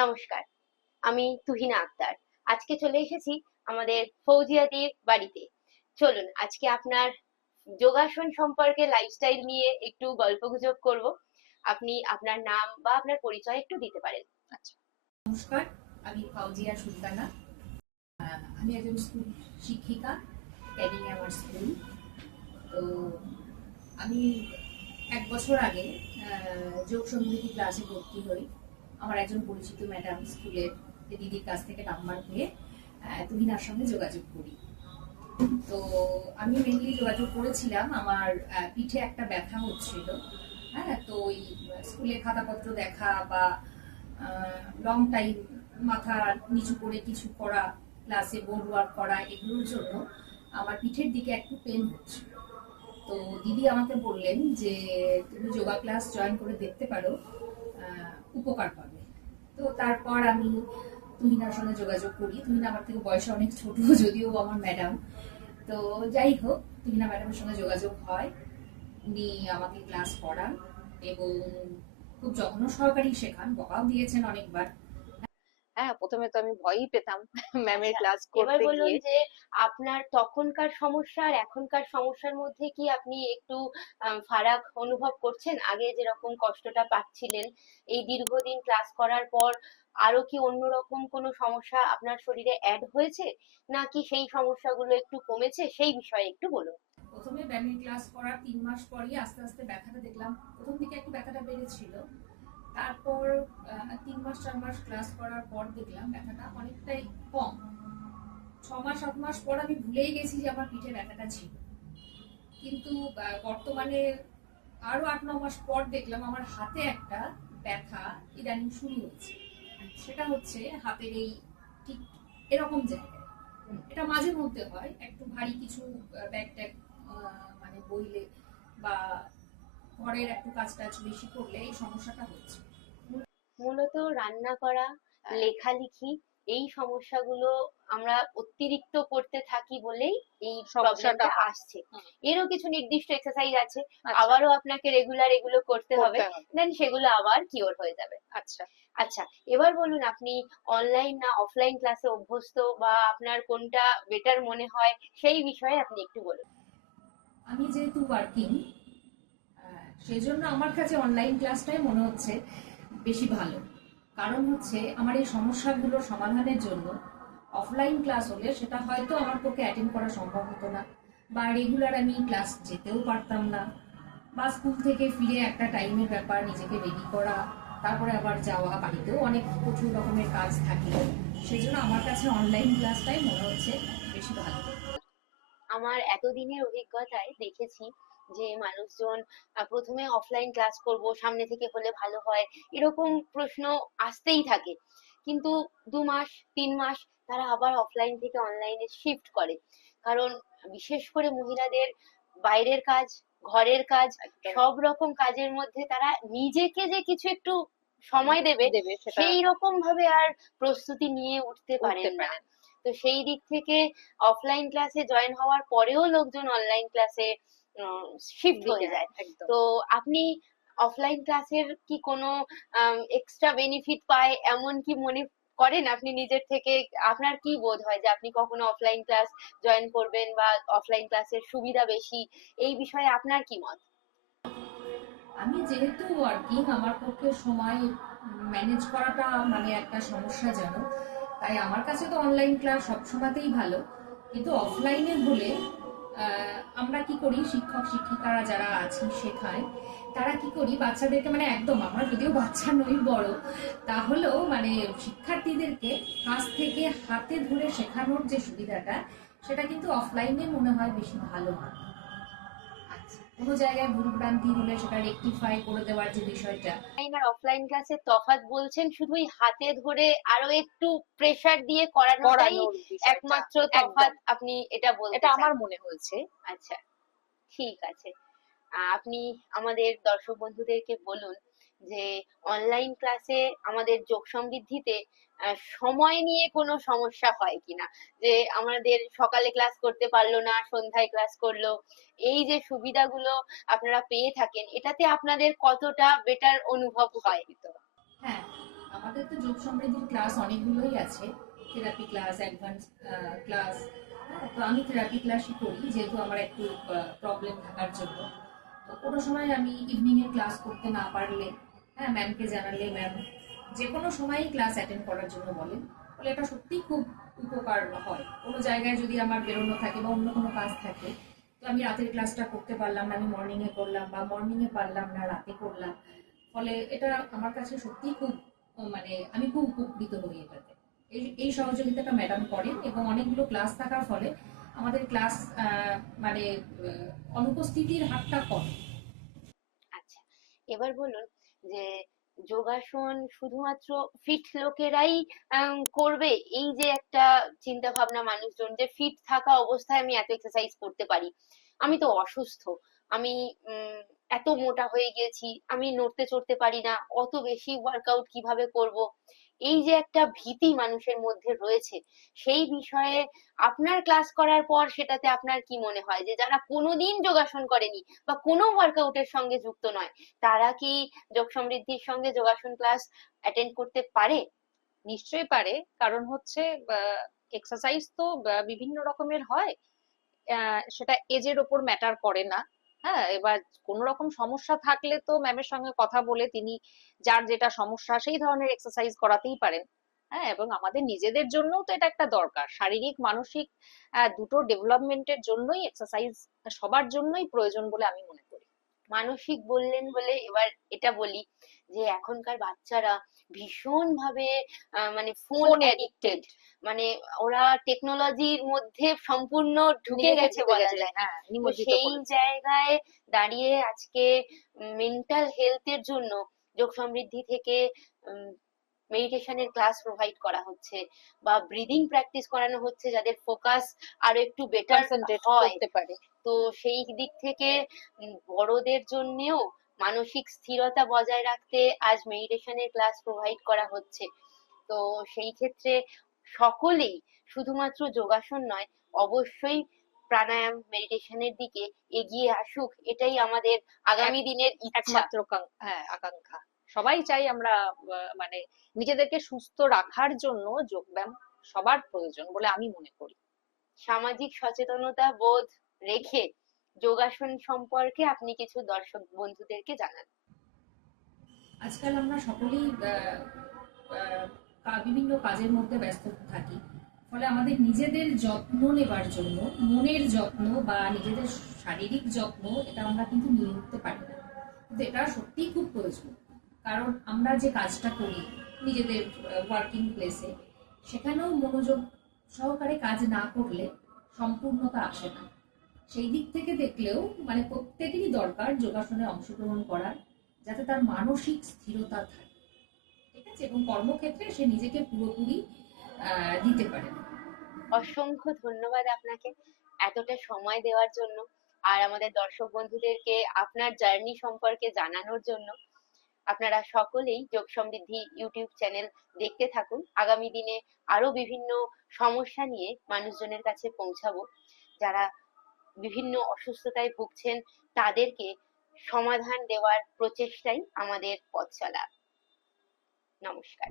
নমস্কার, আমি তুহিনা আক্তার। আজকে চলে এসেছি আমাদের ফৌজিয়াদির বাড়িতে। চলুন আজকে আপনার যোগাসন সম্পর্কে লাইফস্টাইল নিয়ে একটু গল্পগুজব করব। আপনি আপনার নাম বা আপনার পরিচয় একটু দিতে পারেন। আচ্ছা, নমস্কার। আমি ফাউজিয়া সুলতানা। আমি একজন স্কুল শিক্ষিকা, ট্যালিং আমার স্কুল। তো আমি 1 বছর আগে যোগ সংগীতি ক্লাসে ভর্তি হই। আমার একজন পরিচিত ম্যাডাম স্কুলের দিদির কাছ থেকে নাম্বার পেয়ে তুহিনার সঙ্গে যোগাযোগ করি। তো আমি মেনলি যোগাযোগ করেছিলাম, আমার পিঠে একটা ব্যথা হচ্ছিল। হ্যাঁ, তো ওই স্কুলে খাতাপত্র দেখা বা লং টাইম মাথা নিচু করে কিছু করা, ক্লাসে বোর্ড ওয়ার্ক করা, এগুলোর জন্য আমার পিঠের দিকে একটু পেন হচ্ছে। তো দিদি আমাকে বললেন যে তুমি যোগা ক্লাস জয়েন করে দেখতে পারো, উপকার পাবে। তো তারপর আমি তুহিনার সঙ্গে যোগাযোগ করি। তুহিনা আমার থেকে বয়সে অনেক ছোট, যদিও আমার ম্যাডাম। তো যাই হোক, তুহিনা ম্যাডামের সঙ্গে যোগাযোগ হয়। উনি আমাকে ক্লাস করান এবং খুব যত্ন সহকারেই শেখান, বকাও দিয়েছেন অনেকবার। হ্যাঁ, প্রথমে তো আমি ভয়ই পেতাম ম্যামের আচ্ছা, ক্লাস এবার করতে বলুন গিয়ে। যে আপনার তখনকার সমস্যা আর এখনকার সমস্যার মধ্যে কি আপনি একটু ফারাক অনুভব করছেন? আগে যেরকম কষ্টটা পাচ্ছিলেন, এই দীর্ঘদিন ক্লাস করার পর আরো কি অন্যরকম কোনো সমস্যা আপনার শরীরে অ্যাড হয়েছে, নাকি সেই সমস্যাগুলো একটু কমেছে? সেই বিষয়ে একটু বলুন। প্রথমে ব্যায়ামের ক্লাস করার 3 মাস পরই আস্তে আস্তে ব্যথাটা দেখলাম। প্রথম দিকে একটু ব্যথাটা বেড়েছিল, তারপর 3 মাস 4 মাস ক্লাস করার পর দেখলাম ব্যথাটা অনেকটাই কম। 6 মাস 7 মাস পর আমি ভুলেই গেছি যে আমার পিঠে ব্যথাটা ছিল। কিন্তু বর্তমানে আরো 8 9 মাস পর দেখলাম আমার হাতে একটা ব্যথা ইদানিং শুরু হয়েছে। সেটা হচ্ছে হাতের এই ঠিক এরকম জায়গায়। এটা মাঝে মধ্যে হয়, একটু ভারী কিছু ব্যাগ ট্যাগ মানে বইলে বা ঘরের একটু কাজ টাজ বেশি করলে এই সমস্যাটা হচ্ছে। মূলত রান্না করা, হ্যাঁ, লেখালেখি, এই সমস্যাগুলো আমরা অতিরিক্ত করতে থাকি বলেই এই সমস্যাটা প্রবলেমটা হয়। আসছে। হুম, এরও কিছু নির্দিষ্ট এক্সারসাইজ আছে, আচ্ছা, আবারও আপনাকে রেগুলার এগুলো করতে হবে, করতে হবে। দেন সেগুলো আবার কিওর হয়ে যাবে। আচ্ছা, আচ্ছা, এবার বলুন আপনি অনলাইন না অফলাইন ক্লাসে অভ্যস্ত, বা আপনার কোনটা বেটার মনে হয় সেই বিষয়ে আপনি একটু বলুন। আমি যেহেতু ওয়ার্কিং, সেজন্য আমার কাছে অনলাইন ক্লাসটাই মনে হচ্ছে বেশি ভালো। কারণ হচ্ছে আমার এই সমস্যাগুলো সমাধানের জন্য অফলাইন ক্লাস হলে সেটা হয়তো আমার পক্ষে অ্যাটেন্ড করা সম্ভব হতো না, বা রেগুলার আমি ক্লাস যেতেও পারতাম না, বা স্কুল থেকে ফিরে একটা টাইমের ব্যাপার, নিজেকে রেডি করা, তারপরে আবার যাওয়া, বাড়িতেও অনেক প্রচুর রকমের কাজ থাকে। সেজন্য আমার কাছে অনলাইন ক্লাসটাই মনে হচ্ছে বেশি ভালো। আমার এতদিনের অভিজ্ঞতায় দেখেছি যে মানুষজন প্রথমে অফলাইন ক্লাস করব, সামনে থেকে হলে ভালো হয়, এরকম প্রশ্ন আসতেই থাকে। কিন্তু 2 মাস 3 মাস তারা আবার অফলাইন থেকে অনলাইনে শিফট করে। কারণ বিশেষ করে মহিলাদের বাইরের কাজ, ঘরের কাজ, একদম সব রকম কাজের মধ্যে তারা নিজেকে যে কিছু একটু সময় দেবে, দেবে সেটা সেই রকম ভাবে আর প্রস্তুতি নিয়ে উঠতে উঠতে পারেন না। পারে। তো সেই দিক থেকে অফলাইন ক্লাসে জয়েন হওয়ার পরেও লোকজন অনলাইন ক্লাসে শিফট দিকে হয়ে যায়। একদম। তো আপনি অফলাইন ক্লাসের কি কোনো এক্সট্রা বেনিফিট পায় এমন কি মনে করেন আপনি নিজের থেকে? আপনার কি বোধ হয় যে আপনি কখনো অফলাইন ক্লাস জয়েন করবেন, বা অফলাইন ক্লাসের সুবিধা বেশি, এই বিষয়ে আপনার কি মত? আমি যেহেতু ওয়ার্কিং, আমার পক্ষে সময় ম্যানেজ করাটা মানে একটা সমস্যাজনক। তাই আমার কাছে তো অনলাইন ক্লাস সবসময়তেই ভালো। কিন্তু অফলাইনে হলে আমরা কি করি, শিক্ষক শিক্ষিকারা যারা আছি শেখায়, তারা কি করি বাচ্চাদেরকে, মানে একদম আমরা যদিও বাচ্চা নই, বড়, তাহলেও মানে শিক্ষার্থীদেরকে কাছ থেকে হাতে ধরে শেখানোর যে সুবিধাটা, সেটা কিন্তু অফলাইনে মনে হয় বেশি ভালো হয়। আচ্ছা, কোনো জায়গায় ভুলভ্রান্তি হলে সেটা রেকটিফাই করে দেওয়ার যে বিষয়টা। অনলাইন আর অফলাইন ক্লাসের তফাৎ বলছেন শুধুই হাতে ধরে আরো একটু প্রেসার দিয়ে করানোটাই পড়ানোর বিষয়টা একমাত্র একদম, তফাৎ, আপনি এটা এটা বলতে চান? আমার মনে হয়েছে। আচ্ছা, ঠিক আছে। আপনি আমাদের দর্শক বন্ধুদেরকে বলুন যে অনলাইন ক্লাসে আমাদের যোগ সমৃদ্ধিতে সময় নিয়ে কোনো সমস্যা হয় কিনা, যে আমাদের সকালে ক্লাস করতে পারলো না, সন্ধ্যায় ক্লাস করলো, এই যে সুবিধাগুলো আপনারা পেয়ে থাকেন, এটাতে আপনাদের কতটা বেটার অনুভব হয়? হ্যাঁ, আমাদের তো যোগ সমৃদ্ধির ক্লাস অনেকগুলোই আছে, থেরাপি ক্লাস, অ্যাডভান্স ক্লাস। তো আমি থেরাপি ক্লাসই করি, যেহেতু আমার একটু প্রবলেম থাকার জন্য। তো কোনো সময় আমি ইভিনিং এর ক্লাস করতে না পারলে, হ্যাঁ, ম্যামকে জানালে ম্যাম যে কোনো সময়ই ক্লাস অ্যাটেন্ড করার জন্য বলেন। ফলে এটা সত্যিই খুব উপকার হয়। কোনো জায়গায় যদি আমার বেরোনো থাকে বা অন্য কোনো কাজ থাকে, তো আমি রাতের ক্লাসটা করতে পারলাম না, আমি মর্নিং এ করলাম, বা মর্নিং এ পারলাম না, রাতে করলাম। ফলে এটা আমার কাছে সত্যিই খুব মানে আমি খুব উপকৃত হই এটাতে। এই সহযোগিতাটা ম্যাডাম করেন, এবং অনেকগুলো ক্লাস থাকার ফলে আমাদের ক্লাস মানে অনুপস্থিতির হারটা কম। আচ্ছা, এবার বলুন যে যোগাসন শুধুমাত্র ফিট লোকেরাই করবে, এই যে একটা চিন্তা ভাবনা মানুষজন যে ফিট থাকা অবস্থায় আমি এত এক্সারসাইজ করতে পারি, আমি তো অসুস্থ, আমি এত মোটা হয়ে গেছি, আমি নড়তে চড়তে পারি না, অত বেশি ওয়ার্কআউট কিভাবে করব, এই যে একটা ভীতি মানুষের মধ্যে রয়েছে, সেই বিষয়ে আপনার ক্লাস করার পর সেটাতে আপনার কি মনে হয় যে যারা কোনোদিন যোগাসন করেনি বা কোনো ওয়ার্কআউটের সঙ্গে যুক্ত নয়, তারা কি যোগ সমৃদ্ধির সঙ্গে যোগাসন ক্লাস অ্যাটেন্ড করতে পারে? নিশ্চয়ই পারে। কারণ হচ্ছে এক্সারসাইজ তো বিভিন্ন রকমের হয়। সেটা এজের ওপর ম্যাটার করে না। হ্যাঁ, এবার কোনো রকম সমস্যা থাকলে তো ম্যামের সঙ্গে কথা বলে তিনি যার যেটা সমস্যা সেই ধরনের এক্সারসাইজ করাতেই পারেন। হ্যাঁ, এবং আমাদের নিজেদের জন্যও তো এটা একটা দরকার, শারীরিক মানসিক দুটো ডেভেলপমেন্টের জন্যই এক্সারসাইজ সবার জন্যই প্রয়োজন বলে আমি মনে করি। মানসিক বললেন বলে এবার এটা বলি যে এখনকার বাচ্চারা ভীষণ ভাবে মানে ফোন ফোন অ্যাডিক্টেড, মানে ওরা টেকনোলজির মধ্যে সম্পূর্ণ ঢুকে নিজেকে গেছে ডুবে বলা গেছে, যায়। হ্যাঁ, তো নিমজ্জিত সেই করেছে। জায়গায় দাঁড়িয়ে আজকে মেন্টাল হেলথের জন্য যোগ সমৃদ্ধি থেকে মেডিটেশনের ক্লাস প্রোভাইড করা হচ্ছে, বা ব্রিদিং প্র্যাকটিস করানো হচ্ছে, যাদের ফোকাস আরো একটু বেটার কনসেন্ট্রেট হয়। করতে পারে। তো সেই দিক থেকে বড়দের জন্যেও মানসিক স্থিরতা বজায় রাখতে আজ মেডিটেশনের ক্লাস প্রোভাইড করা হচ্ছে। তো সেই ক্ষেত্রে সকলেই শুধুমাত্র যোগাসন নয়, অবশ্যই প্রাণায়াম মেডিটেশনের দিকে এগিয়ে আসুক, এটাই আমাদের আগামী দিনের ইচ্ছা। একমাত্র হ্যাঁ, আকাঙ্ক্ষা। সবাই চাই আমরা মানে নিজেদেরকে সুস্থ রাখার জন্য যোগব্যায়াম সবার প্রয়োজন বলে আমি মনে করি। সামাজিক সচেতনতা বোধ রেখে যোগাসন সম্পর্কে আপনি কিছু দর্শক বন্ধুদেরকে জানান। আজকাল আমরা সকলেই বিভিন্ন কাজের মধ্যে ব্যস্ত থাকি। ফলে আমাদের নিজেদের যত্ন নেবার জন্য, মনের যত্ন বা নিজেদের শারীরিক যত্ন, এটা আমরা কিন্তু নিয়ে উঠতে পারি না। কিন্তু এটা সত্যিই খুব প্রয়োজন। কারণ আমরা যে কাজটা করি নিজেদের ওয়ার্কিং প্লেসে, সেখানেও মনোযোগ সহকারে কাজ না করলে সম্পূর্ণতা আসে না। সেই দিক থেকে দেখলেও মানে প্রত্যেকেরই দরকার যোগাসনে অংশগ্রহণ করার, যাতে তার মানসিক স্থিরতা থাকে, ঠিক আছে, এবং কর্মক্ষেত্রে সে নিজেকে পুরোপুরি দিতে পারে। অসংখ্য ধন্যবাদ আপনাকে এতটা সময় দেওয়ার জন্য, আর আমাদের দর্শক বন্ধুদেরকে আপনার জার্নি সম্পর্কে জানানোর জন্য। আপনারা সকলেই যোগ সমৃদ্ধি ইউটিউব চ্যানেল দেখতে থাকুন, আগামী দিনে আরো বিভিন্ন সমস্যা নিয়ে মানুষজনের কাছে পৌঁছাবো। যারা বিভিন্ন অসুস্থতায় ভুগছেন তাদেরকে সমাধান দেওয়ার প্রচেষ্টাই আমাদের পথ চলা। নমস্কার।